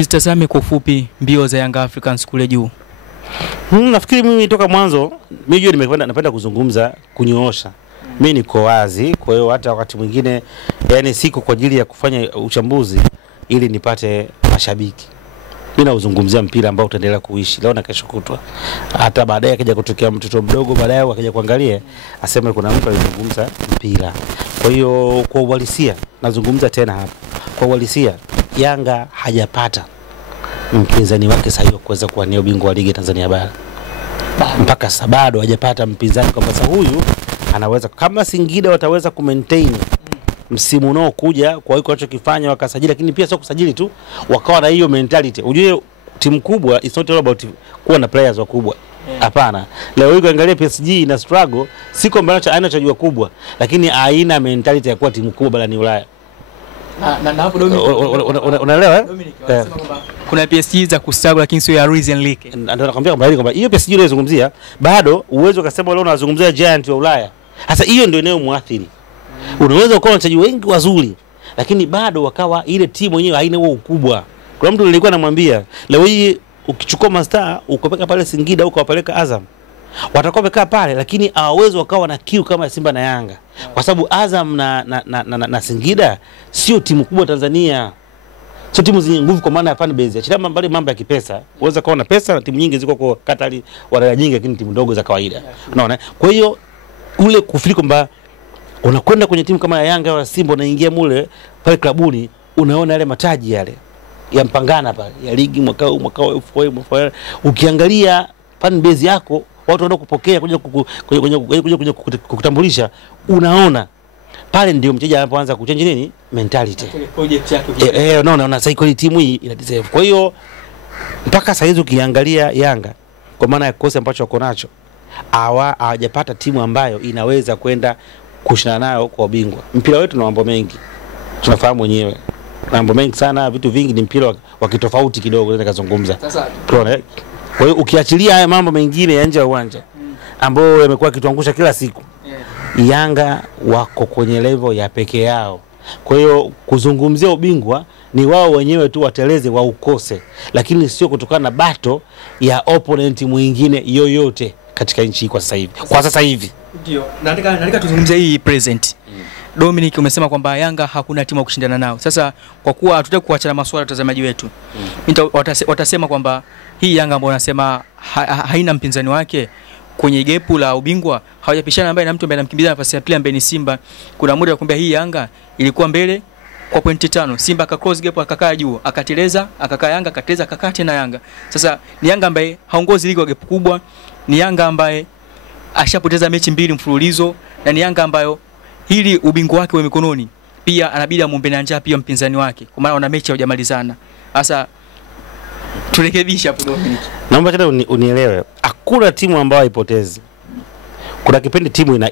Tukitazame kwa ufupi mbio za Young Africans kule juu. Nafikiri mimi toka mwanzo mimi napenda kuzungumza kunyoosha. Mimi niko wazi, kwa hiyo hata wakati mwingine yani siko kwa ajili ya kufanya uchambuzi ili nipate mashabiki. Mimi nauzungumzia mpira ambao utaendelea kuishi leo na kesho kutwa. Hata baadaye akija kutokea mtoto mdogo baadaye akaja kuangalia aseme kuna mtu alizungumza mpira. Kwa hiyo kwa uhalisia nazungumza tena hapa. Kwa uhalisia Yanga hajapata mpinzani wake sahihi kuweza kuwania ubingwa wa ligi Tanzania bara. Mpaka sasa bado hajapata mpinzani kwamba sasa huyu anaweza, kama Singida wataweza kumaintain msimu unaokuja kwa hiyo wanachokifanya wakasajili, lakini pia sio kusajili tu, wakawa na hiyo mentality. Unajua timu kubwa is not all about kuwa na players wakubwa. Hapana. Leo hii angalia PSG ina struggle, si kwamba anachojua kubwa, lakini haina mentality ya kuwa timu kubwa barani Ulaya. Na hapo Dominic unaelewa kuna PSG za kustruggle lakini sio ya Reason League. Ndio nakwambia kwamba hiyo PSG unayozungumzia bado uwezo ukasema leo unazungumzia giant wa Ulaya. Sasa hiyo ndio inayomuathiri. Unaweza ukawa wachezaji wengi wazuri lakini bado wakawa ile timu yenyewe haina huo ukubwa. Kuna mtu nilikuwa namwambia leo hii ukichukua mastaa ukapeka pale Singida ukawapeleka Azam, watakuwa wamekaa pale lakini hawawezi wakawa na kiu kama Simba na Yanga, kwa sababu Azam na Singida sio timu kubwa Tanzania, sio timu zenye nguvu kwa maana ya fan base. Achana mbali mambo ya kipesa, uweza kuwa na pesa na timu nyingi ziko kwa Katari wala nyingi lakini timu ndogo za kawaida, unaona. Kwa hiyo ule kufikiri kwamba unakwenda kwenye timu kama ya Yanga au Simba unaingia mule pale klabuni unaona yale mataji yale ya mpangana pale ya ligi mwaka wa FA, ukiangalia fan base yako watu wanakupokea kuja kukutambulisha, unaona pale ndio mchezaji anapoanza kuchange nini mentality project yake. Unaona sasa timu hii ina deserve. Kwa hiyo mpaka sasa hizo ukiangalia Yanga kwa maana ya kosi ambacho wako nacho hawajapata timu ambayo inaweza kwenda kushindana nayo kwa ubingwa. Mpira wetu na mambo mengi tunafahamu wenyewe, mambo mengi sana, vitu vingi, ni mpira wa kitofauti kidogo naweza kuzungumza. Sasa kwa hiyo ukiachilia haya mambo mengine ya nje ya uwanja ambao yamekuwa kituangusha kila siku, Yanga wako kwenye level ya peke yao. Kwa hiyo kuzungumzia ubingwa ni wao wenyewe tu wateleze wa ukose, lakini sio kutokana na bato ya opponent mwingine yoyote katika nchi kwa sasa hivi. Kwa sasa hivi ndio nataka tuzungumzie hii present. Dominic umesema kwamba Yanga hakuna timu ya kushindana nao. Sasa kwa kuwa hatutaki kuachana maswala watazamaji wetu, watasema kwamba hii Yanga ambao wanasema haina mpinzani wake kwenye gepu la ubingwa, hawajapishana ambaye na mtu ambaye anamkimbiza nafasi ya pili ambaye ni Simba. Kuna muda kwamba hii Yanga ilikuwa mbele kwa pointi 5, Simba akacross gap akakaa juu, akateleza, akakaa Yanga, akateleza, akakaa tena Yanga. Sasa ni Yanga ambaye haongozi ligi kwa gap kubwa, ni Yanga ambaye ashapoteza mechi 2 mfululizo, na ni Yanga ambayo hili ubingwa wake wa mikononi pia anabidi amuombe na njaa pia mpinzani wake, kwa maana wana mechi hawajamalizana. Sasa turekebisha hapo Dominic. Naomba tena unielewe, hakuna timu ambayo haipotezi. Kuna kipindi timu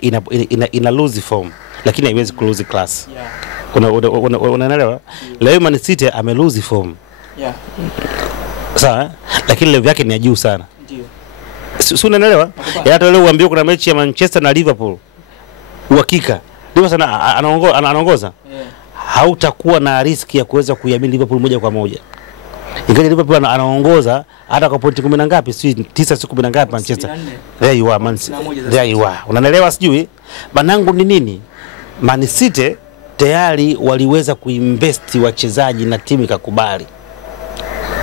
ina lose form lakini haiwezi ku lose class. Unaelewa? Leo Man City ame lose form. Sawa? Lakini level yake ni ya juu sana. Ndio. Si unaelewa? Hata leo uambie kuna mechi ya Manchester na Liverpool, uhakika ndio sana anaongoza. Hautakuwa na riski ya kuweza kuiamini Liverpool moja kwa moja. Ingawa Liverpool anaongoza hata kwa pointi 10 na ngapi, si 9 si 10 na ngapi Manchester. There you are Man City. There you are. Unanielewa sijui? Manangu ni nini? Man City tayari waliweza kuinvest wachezaji na timu ikakubali.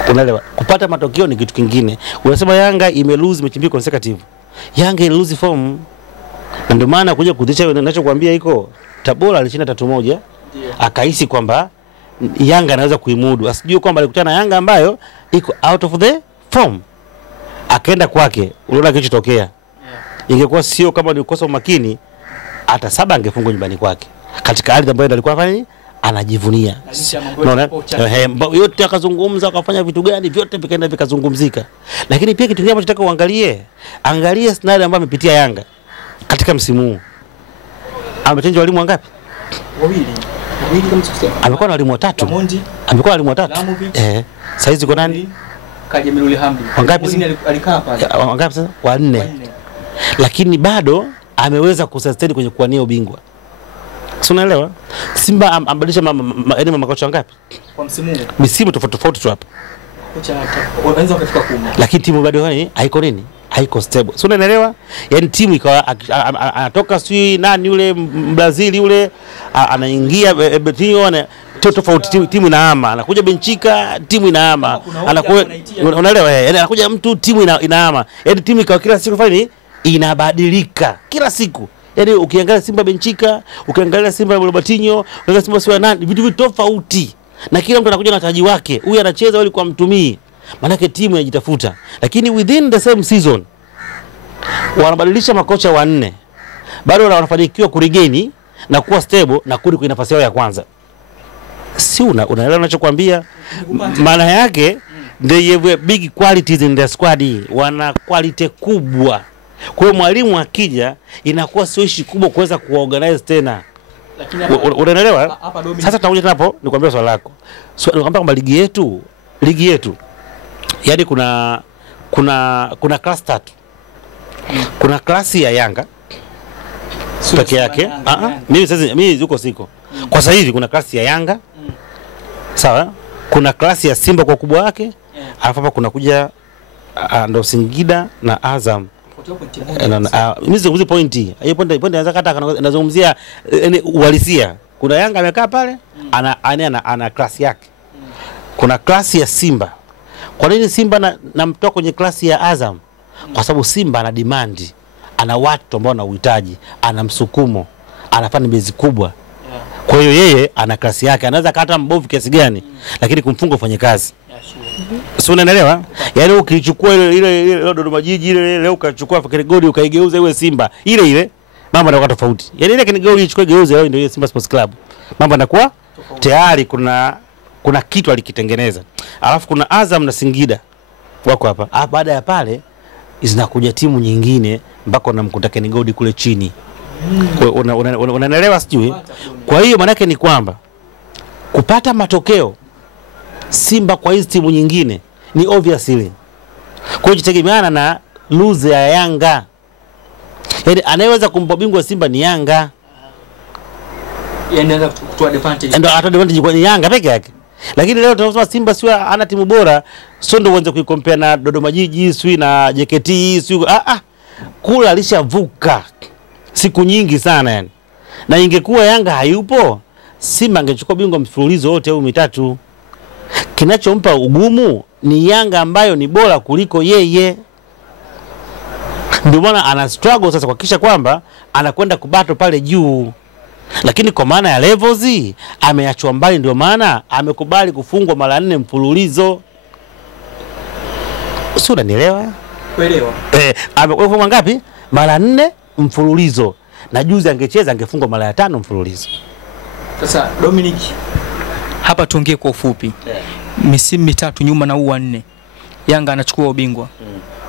Unaelewa? Kupata matokeo ni kitu kingine. Unasema Yanga imelose mechi 2 consecutive. Yanga ina lose form. Na ndio maana kuja kudhicha ninachokuambia iko Tabora alishinda 3-1, akahisi kwamba Yanga anaweza kuimudu. Asijue kwamba alikutana na Yanga ambayo iko out of the form. Akaenda kwake, unaona kilichotokea. Ingekuwa sio kama ni kukosa umakini, hata 7 angefungwa nyumbani kwake. Katika ardhi ambayo alikuwa afanya anajivunia. Unaona? Yote akazungumza, akafanya vitu gani, vyote vikaenda vikazungumzika. Lakini pia kitu kingine ambacho nataka uangalie, angalia scenario ambayo amepitia Yanga katika msimu huu. Amechange walimu wangapi? Wawili kama sikusema. Amekuwa na walimu 3. Amekuwa na walimu 3. Saizi kwa nani? Kaja Miruli Hamdi. Wangapi alikaa pale? Wangapi sasa? 4. Lakini bado ameweza kusustain kwenye kuania ubingwa. Unaelewa? Simba ambadilisha makocha ngapi? Kwa msimu huu. Misimu tofauti tu hapa. Kocha wanaanza kufika 10. Lakini timu bado haiko nini? Haiko stable. So unaelewa? Yaani timu ikawa anatoka sui nani yule Brazil yule anaingia Betinho ana tofauti, timu inahama, anakuja Benchika, timu inahama, anakuwa unaelewa, yaani anakuja mtu, timu inahama, yaani timu ikawa kila siku fani inabadilika kila siku. Yaani ukiangalia Simba Benchika, ukiangalia Simba Betinho, ukiangalia Simba sio nani, vitu tofauti, na kila mtu anakuja na taji wake. Huyu anacheza wali kwa mtumii, maana timu inajitafuta. Lakini within the same season wanabadilisha makocha 4, bado wanafanikiwa kuregain na kuwa stable na kurudi kwenye nafasi yao ya kwanza. Si unaelewa ninachokuambia? Maana yake they have big qualities in the squad, wana quality kubwa. Kwa hiyo mwalimu akija inakuwa sio ishi kubwa kuweza kuorganize tena. Lakini unaelewa? Sasa tunakuja tena hapo nikwambia swali lako. So nikwambia kwamba ligi yetu yaani kuna class 3. Kuna klasi ya Yanga peke yake. Mimi yuko siko. Kwa sasa hivi kuna klasi ya Yanga. Sawa? Kuna klasi ya Simba kwa ukubwa wake. Alafu hapa kuna kuja ndo Singida na Azam. Mimi sizungumzi pointi. Hiyo pointi inaanza kata anazungumzia uhalisia. Kuna Yanga amekaa pale, ana klasi yake. Kuna klasi ya Simba. Kwa nini Simba namtoa kwenye klasi ya Azam? Kwa sababu Simba ana demand, ana watu ambao wanauhitaji, ana msukumo, anafanya bezi kubwa. Kwa hiyo yeye ana klasi yake, anaweza kata mbovu kiasi gani, lakini kumfunga ufanye kazi. Sio, unaelewa? Yaani ukichukua ile Dodoma Jiji ile leo ukachukua Fikiri Godi ukaigeuza iwe Simba ile mambo yanakuwa tofauti. Yaani ile Kinigoli ichukue geuze leo ndio Simba Sports Club, mambo yanakuwa tayari kuna kitu alikitengeneza. Alafu kuna Azam na Singida wako hapa. Baada ya pale zinakuja timu nyingine mpaka unamkuta Kinigoli kule chini. Unaelewa sijui? Kwa hiyo maana yake ni kwamba kupata matokeo Simba kwa hizo timu nyingine ni obviously. Kwa hiyo jitegemeana na lose ya Yanga. Yaani anayeweza kumpa bingwa Simba ni Yanga. Yaani anaweza kutoa advantage. Ndio atoa advantage kwa Yanga peke yake. Lakini leo tunasema Simba sio ana timu bora, sio ndio uanze kuikompea na Dodoma Jiji, sio na JKT, sio kula alishavuka siku nyingi sana yani. Na ingekuwa Yanga hayupo, Simba angechukua bingwa mfululizo wote au mitatu. Kinachompa ugumu ni Yanga ambayo ni bora kuliko yeye. Ndio maana ana struggle sasa kuhakikisha kwamba anakwenda kubato pale juu. Lakini kwa maana ya levels ameachwa mbali, ndio maana amekubali kufungwa mara 4 mfululizo. Sio, unanielewa? Kuelewa. Amefungwa ngapi? Mara 4 mfululizo. Na juzi angecheza angefungwa mara 5 mfululizo. Sasa Dominic, hapa tuongee kwa ufupi. Misimu 3 nyuma na huu 4 Yanga anachukua ubingwa.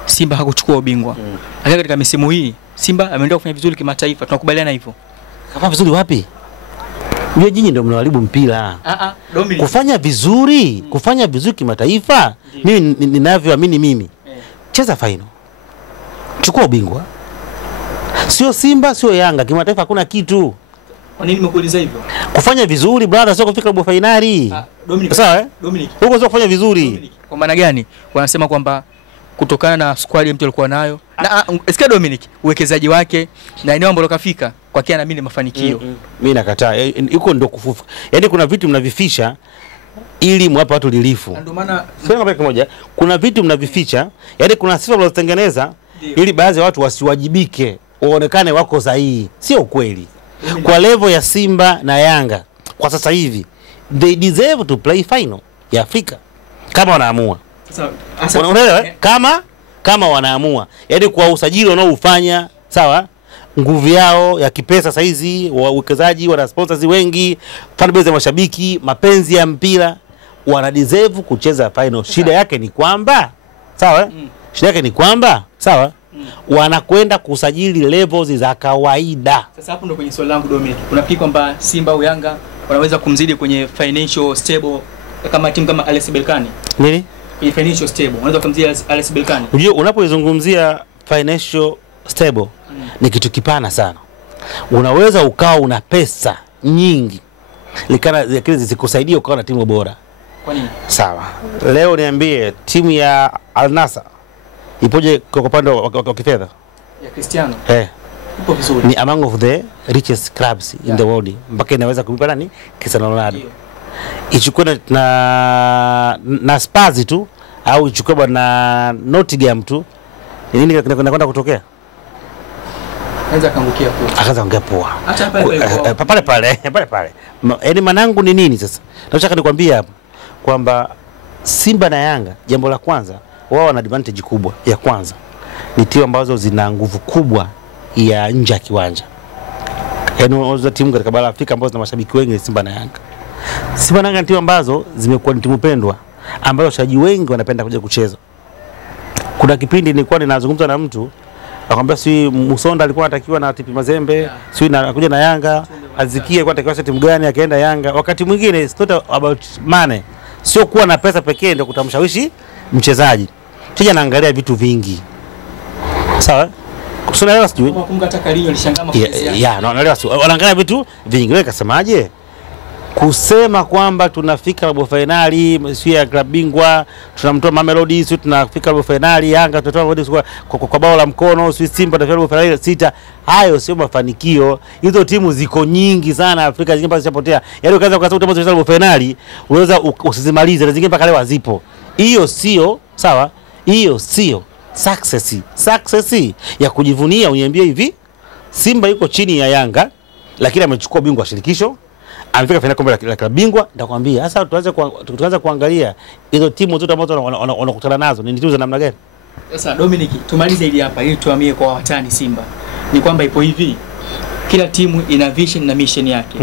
Simba hakuchukua ubingwa. Lakini katika misimu hii Simba ameendelea kufanya vizuri kimataifa. Tunakubaliana hivyo. Kafanya vizuri wapi? Ndio nyinyi ndio mnaharibu mpira. Dominic. Kufanya vizuri kimataifa, mimi ninavyoamini mimi. Cheza final. Chukua ubingwa. Sio Simba, sio Yanga, kimataifa hakuna kitu. Kwa nini nimekuuliza hivyo? Kufanya vizuri brother, sio kufika robo finali. Dominic. Sawa Dominic. Huko sio kufanya vizuri. Dominic. Kwa maana gani? Wanasema kwamba kutokana na squad mtu alikuwa nayo. Na sikia Dominic, uwekezaji wake na eneo ambalo kafika kwa kiasi naamini mafanikio. Mimi nakataa. Yuko ndo kufufa. Yaani kuna vitu mnavifisha ili mwapa watu lilifu. Ndio maana sema kwa kimoja, kuna vitu mnavificha, yaani kuna sifa mnazotengeneza ili baadhi ya watu wasiwajibike, waonekane wako sahihi. Sio kweli. Kwa level ya Simba na Yanga kwa sasa hivi they deserve to play final ya Afrika kama wanaamua. Sasa unaelewa? Kama wanaamua. Yaani kwa usajili wanaoufanya, sawa? Nguvu yao ya kipesa saizi, wawekezaji, wana sponsors wengi, fan base ya mashabiki, mapenzi ya mpira, wana deserve kucheza final. Shida yake ni kwamba, sawa? Shida yake ni kwamba, sawa? Wanakwenda kusajili levels za kawaida. Sasa hapo ndo kwenye swali langu Dominic. Unafikiri kwamba Simba au Yanga wanaweza kumzidi kwenye financial stable kama timu kama RS Berkane? Nini? Kwenye financial stable. Wanaweza kumzidi RS Berkane? Unajua unapozungumzia financial stable ni kitu kipana sana. Unaweza ukawa una pesa nyingi lakini zisikusaidia ukawa na timu bora. Kwa nini? Sawa. Leo niambie timu ya Al Nassr ipoje kwa upande wa kifedha? Ya Cristiano. Ipo vizuri. Ni among of the richest clubs in the world. Mpaka inaweza kumpa nani? Cristiano Ronaldo. Ichukue na Spurs tu au ichukue na Nottingham tu. Nini kinakwenda kutokea? Anaweza kaangukia poa. Akaanza kuangukia poa. Acha pale. Yaani manangu ni nini sasa? Nataka nikwambie hapo kwamba Simba na Yanga, jambo la kwanza, wao wana advantage kubwa. Ya kwanza ni timu ambazo zina nguvu kubwa ya nje ya kiwanja. Yaani wazo timu katika bara la Afrika ambazo zina mashabiki wengi, Simba na Yanga. Simba na Yanga ni timu ambazo zimekuwa ni timu pendwa ambazo washabiki wengi wanapenda kuja kucheza. Kuna kipindi nilikuwa ninazungumza na mtu akamwambia si Musonda alikuwa anatakiwa na TP Mazembe, si anakuja na Yanga, Azikia alikuwa anatakiwa timu gani akaenda Yanga. Wakati mwingine it's not about money. Sio kuwa na pesa pekee ndio kutamshawishi mchezaji. Tija naangalia vitu vingi. Sawa? Kusunaelewa sijui. Kumbuka hata Kalinyo alishangaa mafunzo yake. Naelewa sio. Wanaangalia vitu vingi. Wewe kasemaje? Kusema kwamba tunafika robo finali, sio ya klabu bingwa, tunamtoa Mamelodi, sio tunafika robo finali, Yanga tutatoa Mamelodi kwa bao la mkono, sio Simba tutafika robo finali 6. Hayo sio mafanikio. Hizo timu ziko nyingi sana Afrika, zingine mpaka zishapotea. Yaani ukaanza kusema utapata robo finali, unaweza usizimalize, na zingine mpaka leo hazipo. Hiyo sio sawa. Hiyo sio success ya kujivunia. Uniambie hivi, Simba yuko chini ya Yanga lakini amechukua bingwa wa shirikisho. Amefika finali kombe la klabu bingwa. Nitakwambia sasa tuanze kuangalia hizo timu zote ambazo wanakutana nazo ni timu za namna gani. Sasa Dominic, tumalize ili hapa ili tuhamie kwa watani Simba. Ni kwamba ipo hivi, kila timu ina vision na mission yake.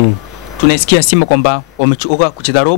Tunaisikia Simba kwamba wamechoka kucheza robo